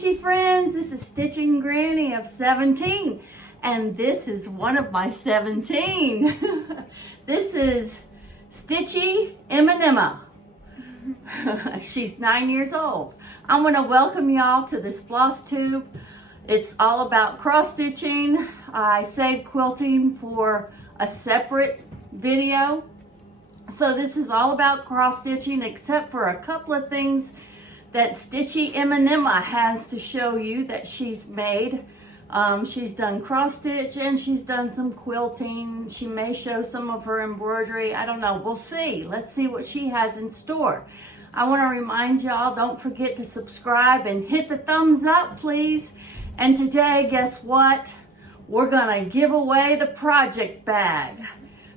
Stitchy friends, this is Stitching Granny of 17, and this is one of my 17. This is Stitchy Emma. She's 9 years old. I want to welcome y'all to this floss tube. It's all about cross stitching. I saved quilting for a separate video. So this is all about cross stitching, except for a couple of things that Stitchy Emma has to show you that she's made. She's done cross stitch and she's done some quilting. She may show some of her embroidery. I don't know, we'll see. Let's see what she has in store. I want to remind y'all, don't forget to subscribe and hit the thumbs up, please. And today, guess what? We're gonna give away the project bag.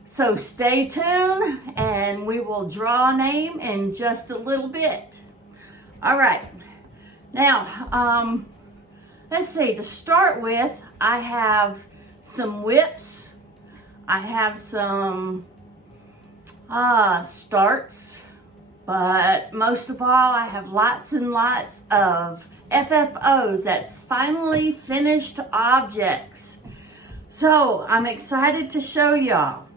So stay tuned and we will draw a name in just a little bit. All right, now, let's see, to start with, I have some whips. I have some starts, but most of all, I have lots and lots of FFOs, that's finally finished objects. So I'm excited to show y'all.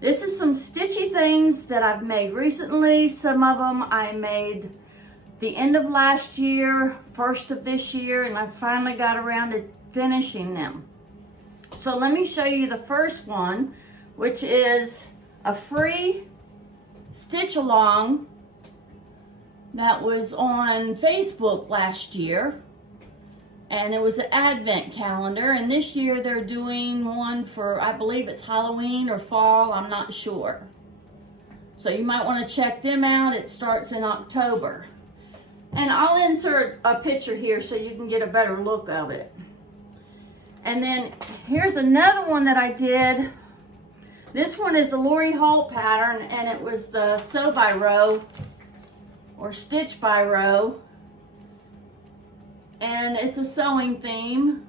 This is some stitchy things that I've made recently. Some of them I made the end of last year, first of this year, and I finally got around to finishing them. So let me show you the first one, which is a free stitch along that was on Facebook last year, and it was an advent calendar, and this year they're doing one for, I believe it's Halloween or fall, I'm not sure. So you might want to check them out. It starts in October. And I'll insert a picture here so you can get a better look of it. And then here's another one that I did. This one is the Lori Holt pattern, and it was the sew by row or stitch by row. And it's a sewing theme.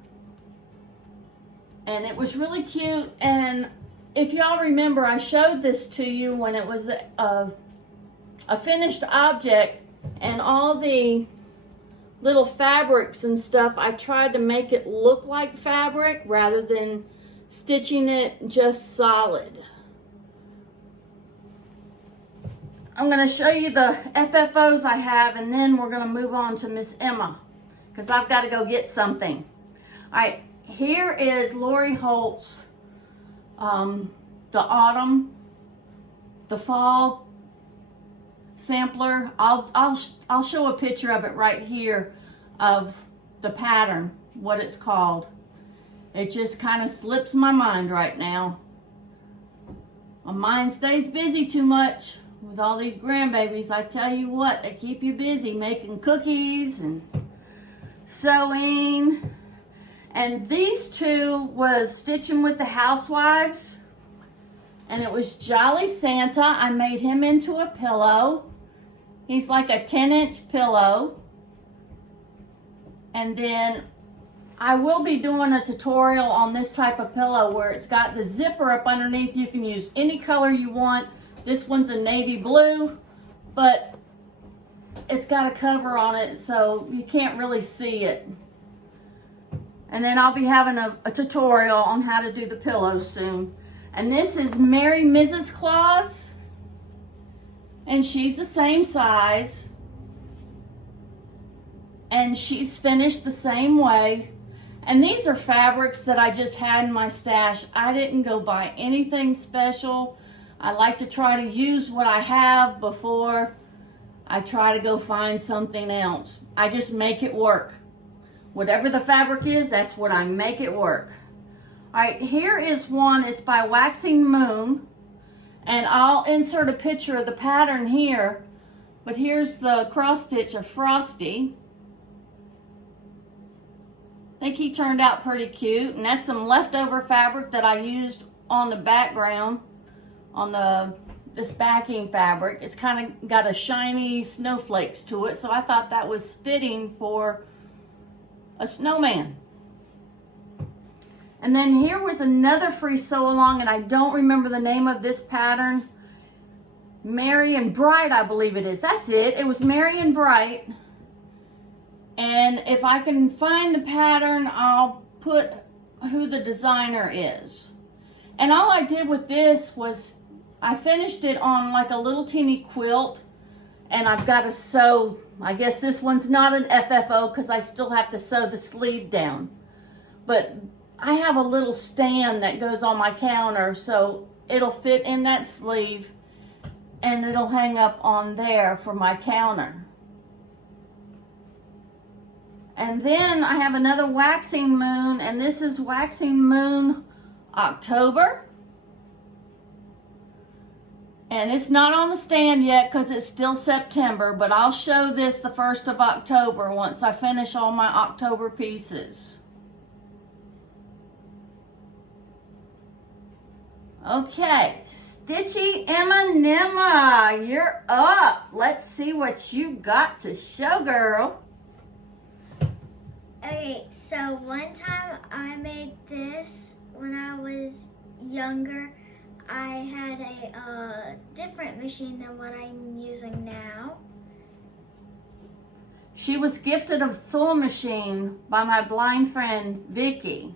And it was really cute. And if y'all remember, I showed this to you when it was a finished object. And all the little fabrics and stuff, I tried to make it look like fabric rather than stitching it just solid. I'm going to show you the FFOs I have, and then we're going to move on to Miss Emma, because I've got to go get something. All right, here is Lori Holt's the autumn, the fall sampler. I'll show a picture of it right here of the pattern, what it's called. It just kind of slips my mind right now. My mind stays busy too much with all these grandbabies. I tell you what, they keep you busy making cookies and sewing. And these two was Stitching with the Housewives. And it was Jolly Santa. I made him into a pillow. He's like a 10-inch pillow. And then I will be doing a tutorial on this type of pillow where it's got the zipper up underneath. You can use any color you want. This one's a navy blue, but it's got a cover on it so you can't really see it. And then I'll be having a tutorial on how to do the pillows soon. And this is Merry Mrs Claus. And she's the same size. And she's finished the same way. And these are fabrics that I just had in my stash. I didn't go buy anything special. I like to try to use what I have before I try to go find something else. I just make it work. Whatever the fabric is, that's what I make it work. All right, here is one. It's by Waxing Moon. And I'll insert a picture of the pattern here. But here's the cross stitch of Frosty. I think he turned out pretty cute. And that's some leftover fabric that I used on the background, on this backing fabric. It's kind of got a shiny snowflakes to it. So I thought that was fitting for a snowman. And then here was another free sew along, and I don't remember the name of this pattern. Merry and Bright, I believe it is. That's it. It was Merry and Bright. And if I can find the pattern, I'll put who the designer is. And all I did with this was I finished it on like a little teeny quilt, and I've got to sew. I guess this one's not an FFO because I still have to sew the sleeve down. But I have a little stand that goes on my counter, so it'll fit in that sleeve and it'll hang up on there for my counter. And then I have another waxing moon, and this is waxing moon October. And it's not on the stand yet because it's still September, but I'll show this the 1st of October once I finish all my October pieces. Okay, Stitchy Emma, you're up. Let's see what you got to show, girl. Okay, so one time I made this when I was younger. I had a different machine than what I'm using now. She was gifted a sewing machine by my blind friend, Vicky.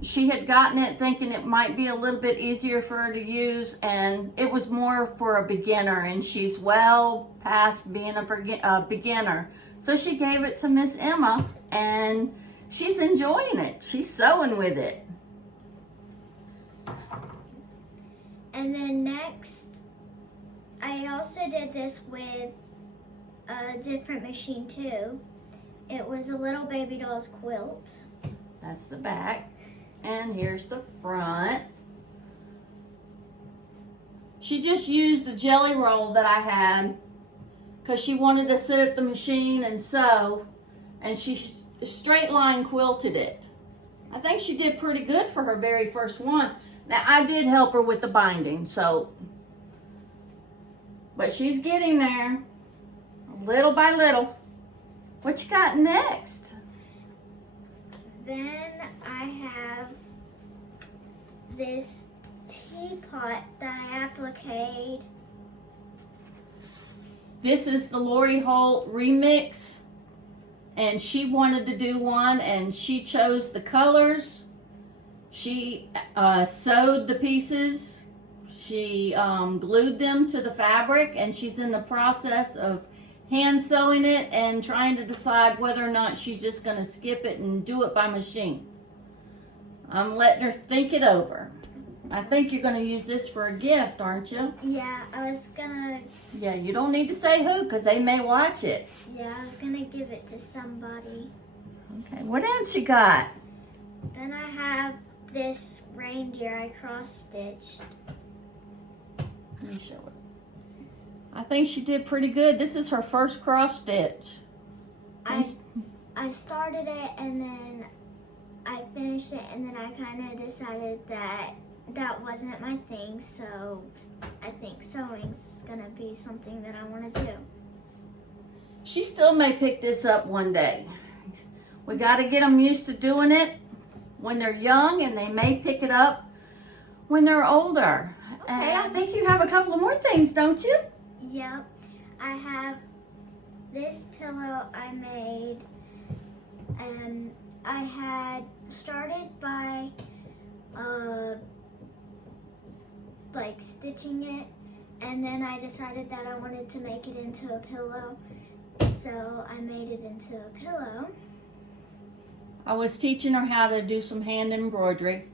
She had gotten it thinking it might be a little bit easier for her to use, and it was more for a beginner, and she's well past being a beginner. So she gave it to Miss Emma, and she's enjoying it. She's sewing with it. And then next, I also did this with a different machine too. It was a little baby doll's quilt. That's the back. And here's the front. She just used a jelly roll that I had because she wanted to sit at the machine and sew, and she straight line quilted it. I think she did pretty good for her very first one. Now, I did help her with the binding, but she's getting there, little by little. What you got next? Then I have this teapot that I appliqued. This is the Lori Holt remix, and she wanted to do one, and she chose the colors. She sewed the pieces, she glued them to the fabric, and she's in the process of hand sewing it and trying to decide whether or not she's just going to skip it and do it by machine. I'm letting her think it over. I think you're going to use this for a gift, aren't you? Yeah, I was gonna... Yeah, you don't need to say who because they may watch it. Yeah, I was gonna give it to somebody. Okay, what else you got? Then I have this reindeer I cross-stitched. Let me show it. I think she did pretty good. This is her first cross stitch. I started it and then I finished it, and then I kind of decided that that wasn't my thing, so I think sewing's gonna be something that I want to do. She still may pick this up one day. We got to get them used to doing it when they're young, and they may pick it up when they're older. Okay. And I think you have a couple of more things, don't you? Yep. I have this pillow I made, and I had started by like stitching it, and then I decided that I wanted to make it into a pillow, so I made it into a pillow. I was teaching her how to do some hand embroidery.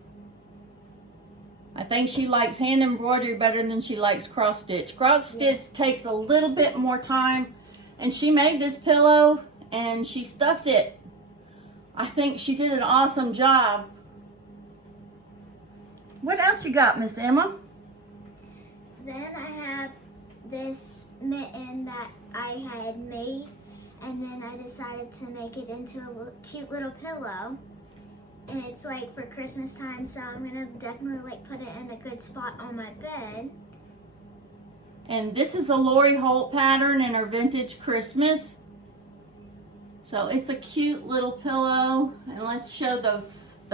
I think she likes hand embroidery better than she likes cross stitch. Cross stitch takes a little bit more time, and she made this pillow and she stuffed it. I think she did an awesome job. What else you got, Miss Emma? Then I have this mitten that I had made, and then I decided to make it into a cute little pillow. And it's like for Christmas time, so I'm gonna definitely like put it in a good spot on my bed. And this is a Lori Holt pattern in her vintage Christmas. So it's a cute little pillow. And let's show the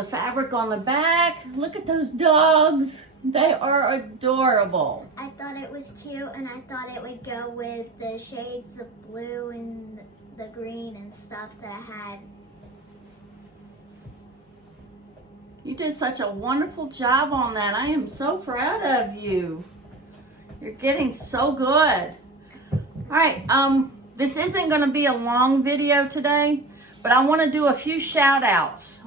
fabric on the back. Look at those dogs. They are adorable. I thought it was cute, and I thought it would go with the shades of blue and the green and stuff that I had. You did such a wonderful job on that. I am so proud of you. You're getting so good. All right, this isn't going to be a long video today, but I want to do a few shout outs.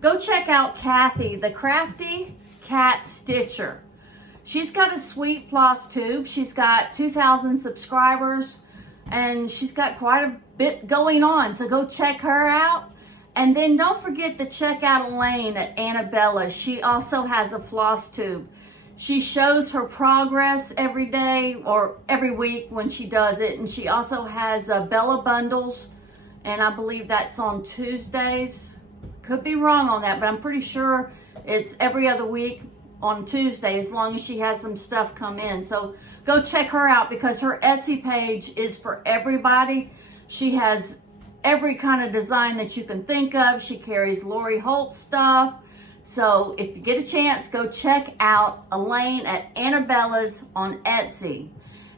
Go check out Kathy, the Crafty Cat Stitcher. She's got a sweet floss tube. She's got 2,000 subscribers, and she's got quite a bit going on. So go check her out. And then don't forget to check out Elaine at Annabella. She also has a floss tube. She shows her progress every day or every week when she does it. And she also has Bella Bundles, and I believe that's on Tuesdays. Could be wrong on that, but I'm pretty sure it's every other week on Tuesday, as long as she has some stuff come in. So go check her out, because her Etsy page is for everybody. She has every kind of design that you can think of. She carries Lori Holt stuff. So if you get a chance, go check out Elaine at Annabella's on Etsy.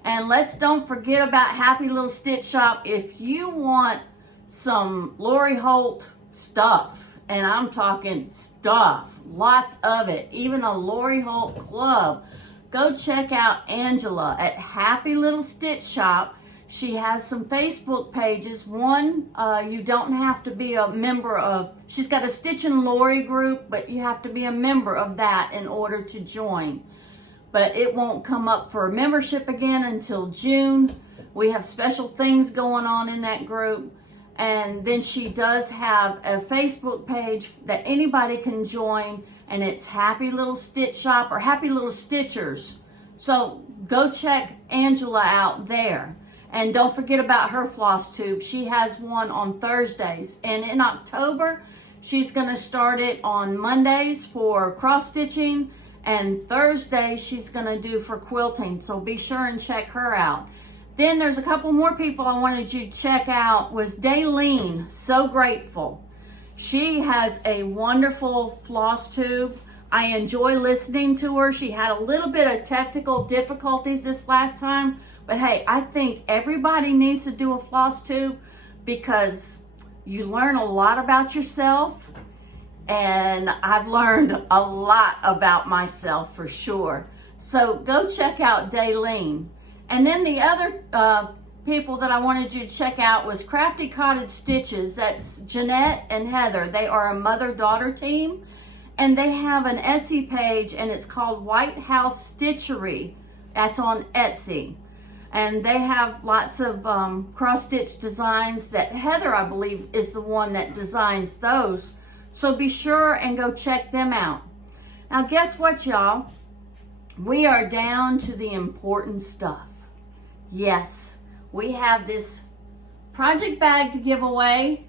And let's don't forget about Happy Little Stitch Shop. If you want some Lori Holt stuff, and I'm talking stuff, lots of it, even a Lori Holt club, go check out Angela at Happy Little Stitch Shop. She has some Facebook pages. One, you don't have to be a member of. She's got a Stitch and Lori group, but you have to be a member of that in order to join. But it won't come up for membership again until June. We have special things going on in that group. And then she does have a Facebook page that anybody can join, and it's Happy Little Stitch Shop or Happy Little Stitchers. So go check Angela out there. And don't forget about her floss tube. She has one on Thursdays. And in October, she's going to start it on Mondays for cross stitching. And Thursdays, she's going to do for quilting. So be sure and check her out. Then there's a couple more people I wanted you to check out. Was Daylene. So grateful. She has a wonderful floss tube. I enjoy listening to her. She had a little bit of technical difficulties this last time. But hey, I think everybody needs to do a floss tube, because you learn a lot about yourself, and I've learned a lot about myself for sure. So go check out Daylene. And then the other people that I wanted you to check out was Crafty Cottage Stitches. That's Jeanette and Heather. They are a mother-daughter team, and they have an Etsy page, and it's called White House Stitchery. That's on Etsy. And they have lots of cross-stitch designs that Heather, I believe, is the one that designs those. So be sure and go check them out. Now, guess what, y'all? We are down to the important stuff. Yes, we have this project bag to give away,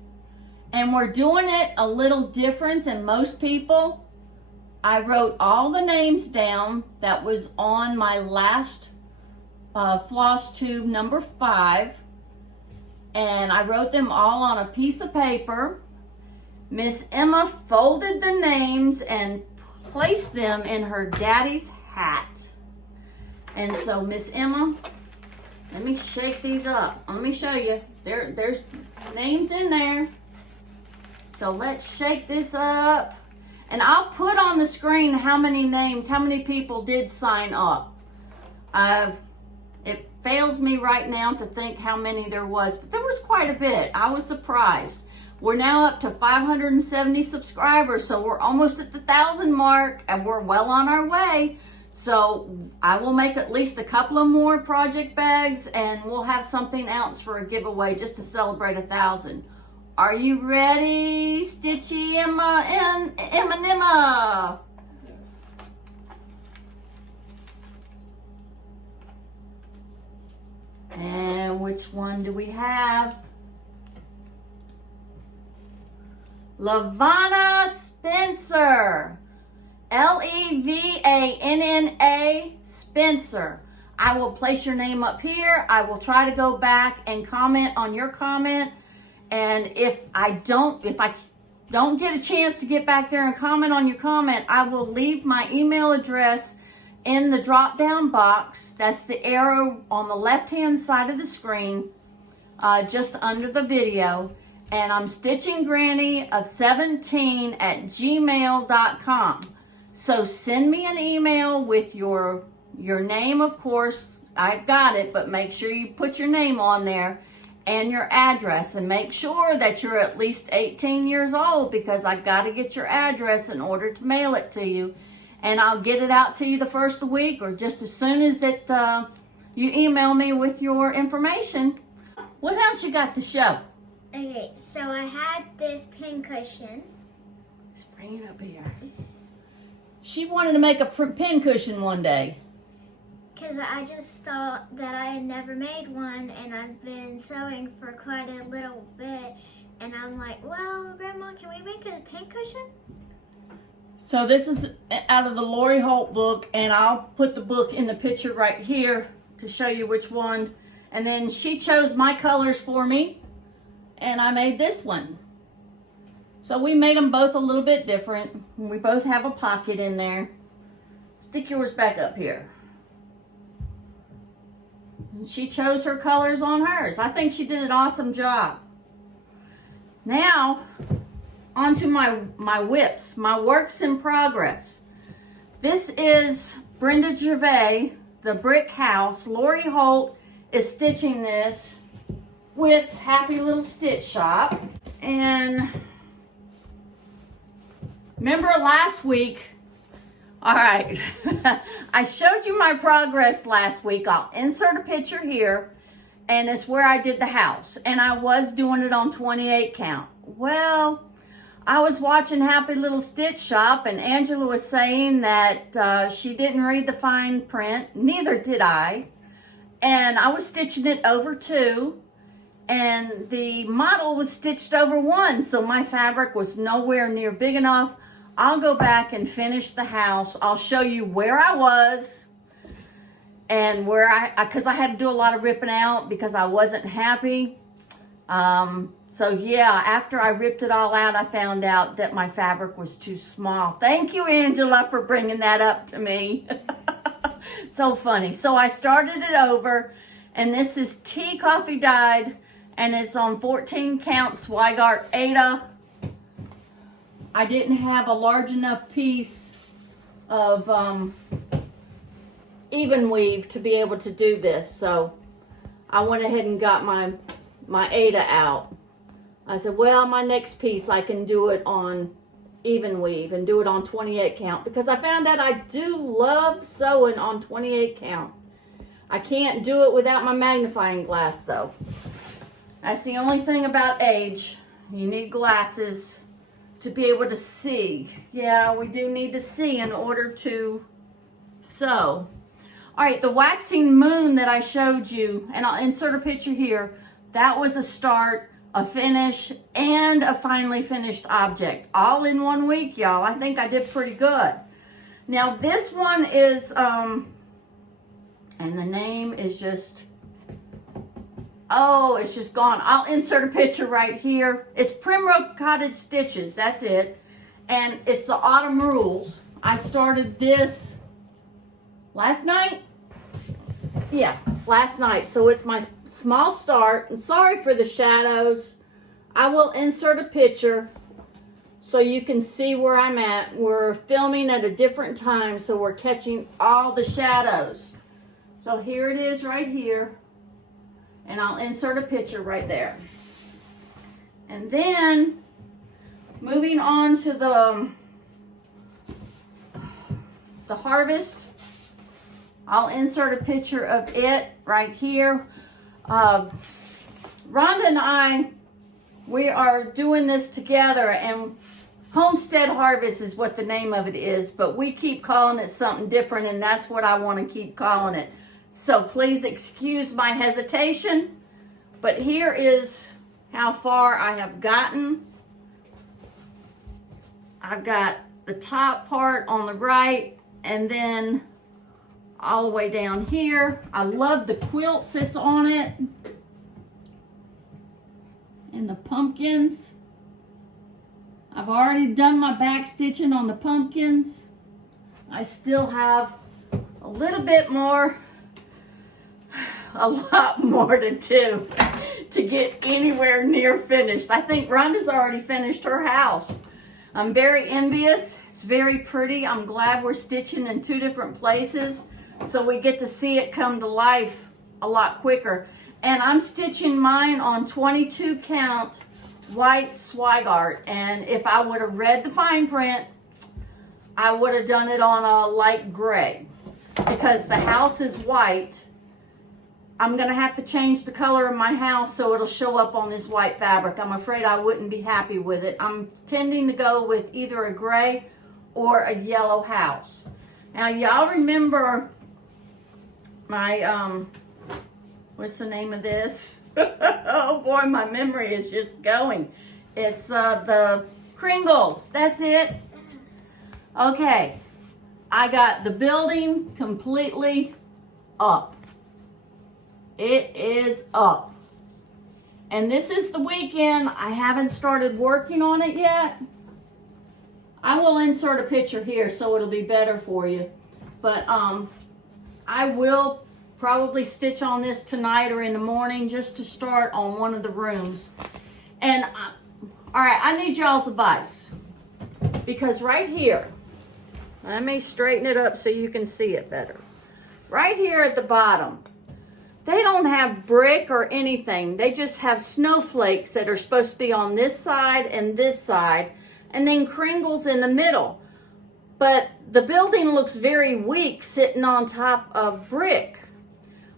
and we're doing it a little different than most people. I wrote all the names down that was on my last floss tube number 5, and I wrote them all on a piece of paper. Miss Emma folded the names and placed them in her daddy's hat. And so Miss Emma, let me shake these up. Let me show you. There's names in there. So let's shake this up, and I'll put on the screen how many names, how many people did sign up. It fails me right now to think how many there was, but there was quite a bit. I was surprised. We're now up to 570 subscribers, so we're almost at the 1,000 mark, and we're well on our way. So I will make at least a couple of more project bags, and we'll have something else for a giveaway just to celebrate 1,000. Are you ready, Stitchy Emma and Emma? And which one do we have? Lavana Spencer. Levanna Spencer. I will place your name up here. I will try to go back and comment on your comment. And if I don't get a chance to get back there and comment on your comment, I will leave my email address in the drop down box. That's the arrow on the left hand side of the screen. just under the video. And I'm stitchinggranny17@gmail.com. So send me an email with your name, of course. I've got it, but make sure you put your name on there and your address, and make sure that you're at least 18 years old, because I've got to get your address in order to mail it to you. And I'll get it out to you the first of the week, or just as soon as that you email me with your information. What else you got to show? Okay, so I had this pin cushion. Let's bring it up here. She wanted to make a pin cushion one day. Because I just thought that I had never made one, and I've been sewing for quite a little bit. And I'm like, well, Grandma, can we make a pin cushion? So this is out of the Lori Holt book, and I'll put the book in the picture right here to show you which one. And then she chose my colors for me, and I made this one. So we made them both a little bit different. We both have a pocket in there. Stick yours back up here. And she chose her colors on hers. I think she did an awesome job. Now, onto my whips, my works in progress. This is Brenda Gervais, the Brick House. Lori Holt is stitching this with Happy Little Stitch Shop. And remember last week, all right, I showed you my progress last week. I'll insert a picture here, and it's where I did the house. And I was doing it on 28 count. Well, I was watching Happy Little Stitch Shop, and Angela was saying that she didn't read the fine print. Neither did I. And I was stitching it over 2, and the model was stitched over 1, so my fabric was nowhere near big enough. I'll go back and finish the house. I'll show you where I was and where because I had to do a lot of ripping out because I wasn't happy. So yeah, after I ripped it all out, I found out that my fabric was too small. Thank you, Angela, for bringing that up to me. So funny. So I started it over, and this is Tea Coffee Dyed, and it's on 14 count Swigart Ada. I didn't have a large enough piece of even weave to be able to do this, so I went ahead and got my Ada out. I said, well, my next piece I can do it on even weave and do it on 28 count, because I found out I do love sewing on 28 count. I can't do it without my magnifying glass though. That's the only thing about age. You need glasses to be able to see. Yeah, we do need to see in order to sew. All right, the waxing moon that I showed you, and I'll insert a picture here, that was a start, a finish, and a finally finished object, all in 1 week, y'all. I think I did pretty good. Now this one is, and the name is just, oh, it's just gone. I'll insert a picture right here. It's Primrose Cottage Stitches, that's it. And it's the Autumn Rules. I started this last night. Yeah, last night. So it's my small start. And sorry for the shadows. I will insert a picture so you can see where I'm at. We're filming at a different time, so we're catching all the shadows. So here it is right here. And I'll insert a picture right there. And then moving on to the harvest, I'll insert a picture of it right here. Rhonda and I, we are doing this together, and Homestead Harvest is what the name of it is, but we keep calling it something different, and that's what I want to keep calling it. So please excuse my hesitation, but here is how far I have gotten. I've got the top part on the right, and then all the way down here. I love the quilts that's on it, and the pumpkins. I've already done my back stitching on the pumpkins. I still have a little bit more, a lot more to do. to get anywhere near finished. I think Rhonda's already finished her house. I'm very envious. It's very pretty. I'm glad we're stitching in 2 different places so we get to see it come to life a lot quicker. And I'm stitching mine on 22 count white swagart. And if I would have read the fine print, I would have done it on a light gray. Because the house is white, I'm going to have to change the color of my house so it'll show up on this white fabric. I'm afraid I wouldn't be happy with it. I'm tending to go with either a gray or a yellow house. Now, y'all remember my, what's the name of this? Oh boy, my memory is just going. It's the kringles. That's it. Okay. I got the building completely up. It is up. And this is the weekend. I haven't started working on it yet. I will insert a picture here so it'll be better for you. But I will probably stitch on this tonight or in the morning just to start on one of the rooms. And all right, I need y'all's advice. Because right here, let me straighten it up so you can see it better. Right here at the bottom, they don't have brick or anything. They just have snowflakes that are supposed to be on this side, and then kringles in the middle. But the building looks very weak sitting on top of brick.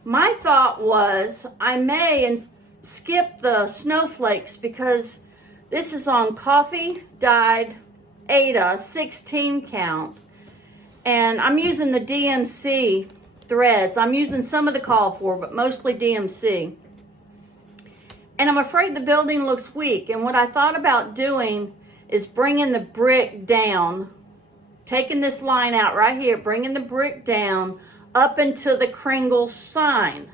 My thought was I may skip the snowflakes because this is on coffee dyed Ada 16 count. And I'm using the DMC threads. I'm using some of the call for, but mostly DMC. And I'm afraid the building looks weak. And what I thought about doing is bringing the brick down, taking this line out right here, bringing the brick down up into the kringle sign.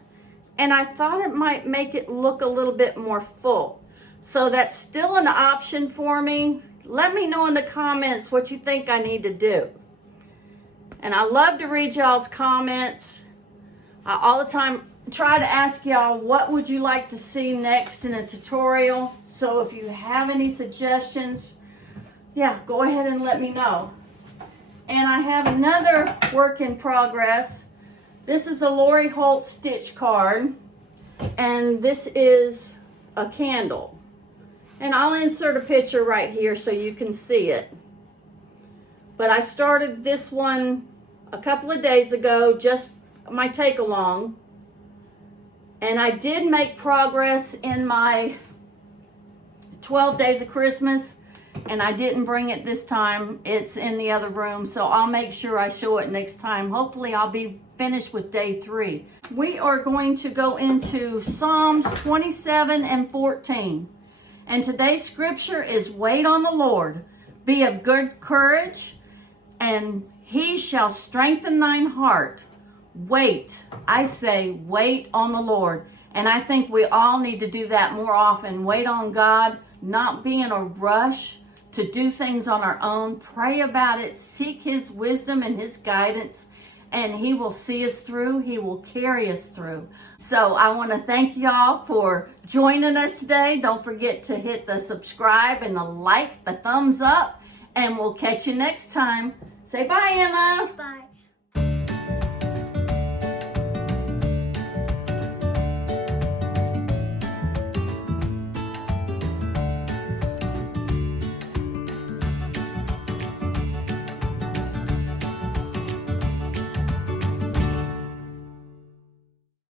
And I thought it might make it look a little bit more full. So that's still an option for me. Let me know in the comments what you think I need to do. And I love to read y'all's comments. I all the time try to ask y'all, what would you like to see next in a tutorial? So if you have any suggestions, yeah, go ahead and let me know. And I have another work in progress. This is a Lori Holt stitch card. And this is a candle. And I'll insert a picture right here so you can see it. But I started this one a couple of days ago, just my take along. And I did make progress in my 12 days of Christmas, and I didn't bring it this time. It's in the other room, so I'll make sure I show it next time. Hopefully I'll be finished with day 3. We are going to go into Psalms 27 and 14. And today's scripture is, wait on the Lord, be of good courage, and he shall strengthen thine heart. Wait, I say, wait on the Lord. And I think we all need to do that more often. Wait on God, not be in a rush to do things on our own. Pray about it, seek his wisdom and his guidance, and he will see us through. He will carry us through. So I want to thank y'all for joining us today. Don't forget to hit the subscribe and the like, the thumbs up, and we'll catch you next time. Say bye, Emma. Bye.